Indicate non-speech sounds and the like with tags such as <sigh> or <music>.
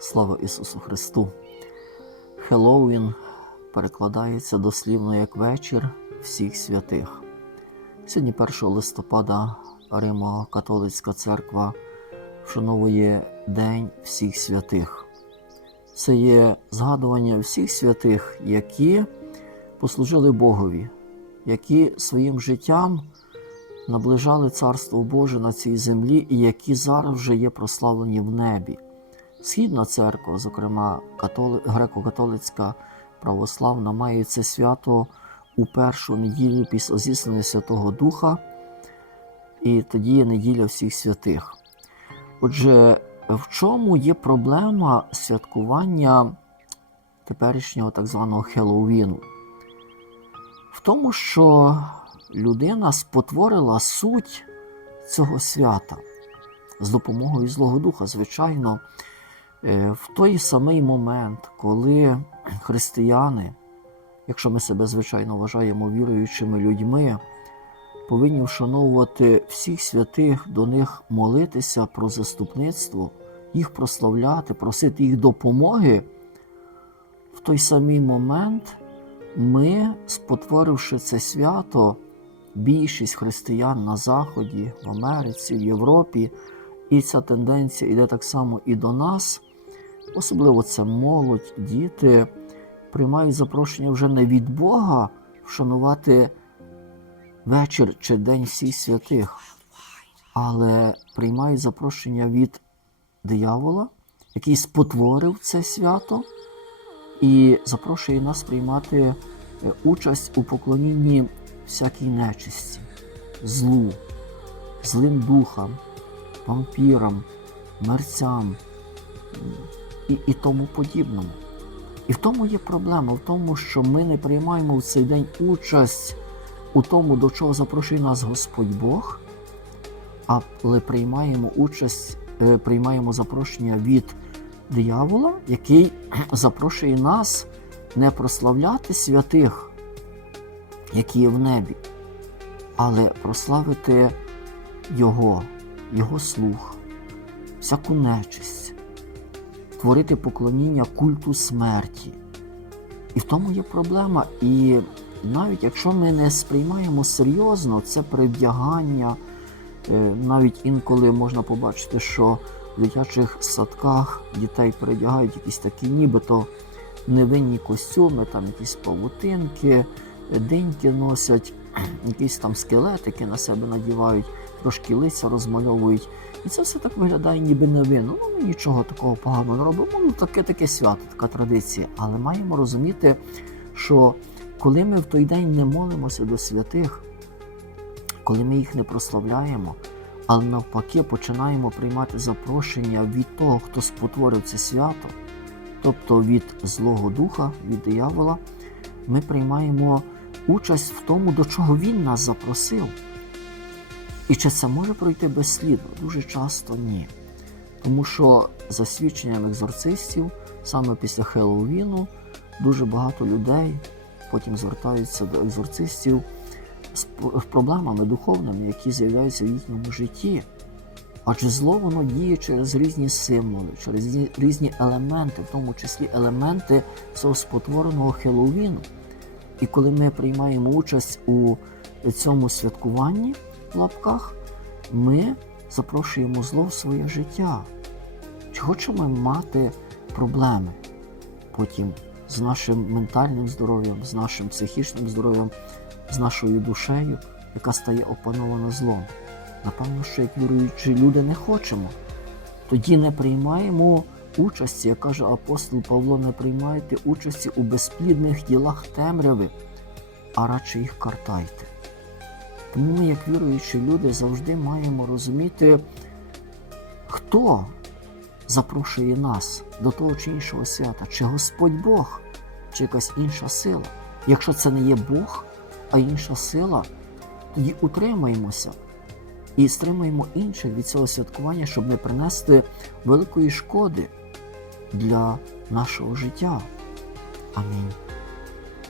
Слава Ісусу Христу! Хеллоуін перекладається дослівно як вечір всіх святих. Сьогодні 1 листопада Римо-католицька церква вшановує День всіх святих. Це є згадування всіх святих, які послужили Богові, які своїм життям наближали Царство Боже на цій землі і які зараз вже є прославлені в небі. Східна церква, зокрема католи... греко-католицька православна, має це свято у першу неділю після зіслання Святого Духа, і тоді є неділя всіх святих. Отже, в чому є проблема святкування теперішнього так званого Хеллоуіну? В тому, що людина спотворила суть цього свята з допомогою Злого Духа, звичайно, в той самий момент, коли християни, якщо ми себе звичайно вважаємо віруючими людьми, повинні вшановувати всіх святих, до них молитися про заступництво, їх прославляти, просити їх допомоги, в той самий момент ми, спотворивши це свято, більшість християн на Заході, в Америці, в Європі, і ця тенденція йде так само і до нас, особливо це молодь, діти приймають запрошення вже не від Бога вшанувати вечір чи День всіх святих, але приймають запрошення від диявола, який спотворив це свято, і запрошує нас приймати е, участь у поклонінні всякій нечисті, злу, злим духам, вампірам, мерцям і, і тому подібному. І в тому є проблема, в тому, що ми не приймаємо в цей день участь у тому, до чого запрошує нас Господь Бог, але приймаємо участь, е, приймаємо запрошення від диявола, який <clears throat> запрошує нас не прославляти святих, які є в небі, але прославити Його, Його слух, всяку нечисть, творити поклоніння культу смерті. І в тому є проблема. І навіть якщо ми не сприймаємо серйозно це привдягання, е, навіть інколи можна побачити, що в дитячих садках дітей передягають якісь такі нібито невинні костюми, там якісь павутинки, деньки носять, якісь там скелетики на себе надівають, трошки лиця розмальовують. І це все так виглядає ніби невинно. Ну, ми нічого такого поганого не робимо. Ну, таке таке свято, така традиція. Але маємо розуміти, що коли ми в той день не молимося до святих, коли ми їх не прославляємо, але навпаки починаємо приймати запрошення від того, хто спотворив це свято, тобто від Злого Духа, від диявола, ми приймаємо участь в тому, до чого він нас запросив. І чи це може пройти безслідно? Дуже часто ні. Тому що за свідченням екзорцистів, саме після Хеллоуіну, дуже багато людей потім звертаються до екзорцистів з проблемами духовними, які з'являються в їхньому житті. Адже зло воно діє через різні символи, через різні елементи, в тому числі елементи цього спотвореного Хеллоуіну. І коли ми приймаємо участь у цьому святкуванні в лапках, ми запрошуємо зло в своє життя. Чи хочемо мати проблеми потім з нашим ментальним здоров'ям, з нашим психічним здоров'ям, з нашою душею, яка стає опанована злом? Напевно, що як віруючі люди не хочемо. Тоді не приймаємо участі, як каже апостол Павло, не приймайте участі у безплідних ділах темряви, а радше їх картайте. Тому ми, як віруючі люди, завжди маємо розуміти, хто запрошує нас до того чи іншого свята, чи Господь Бог, чи якась інша сила. Якщо це не є Бог, а інша сила, тоді утримаємося і стримаємо інших від цього святкування, щоб не принести великої шкоди для нашого життя. Амінь.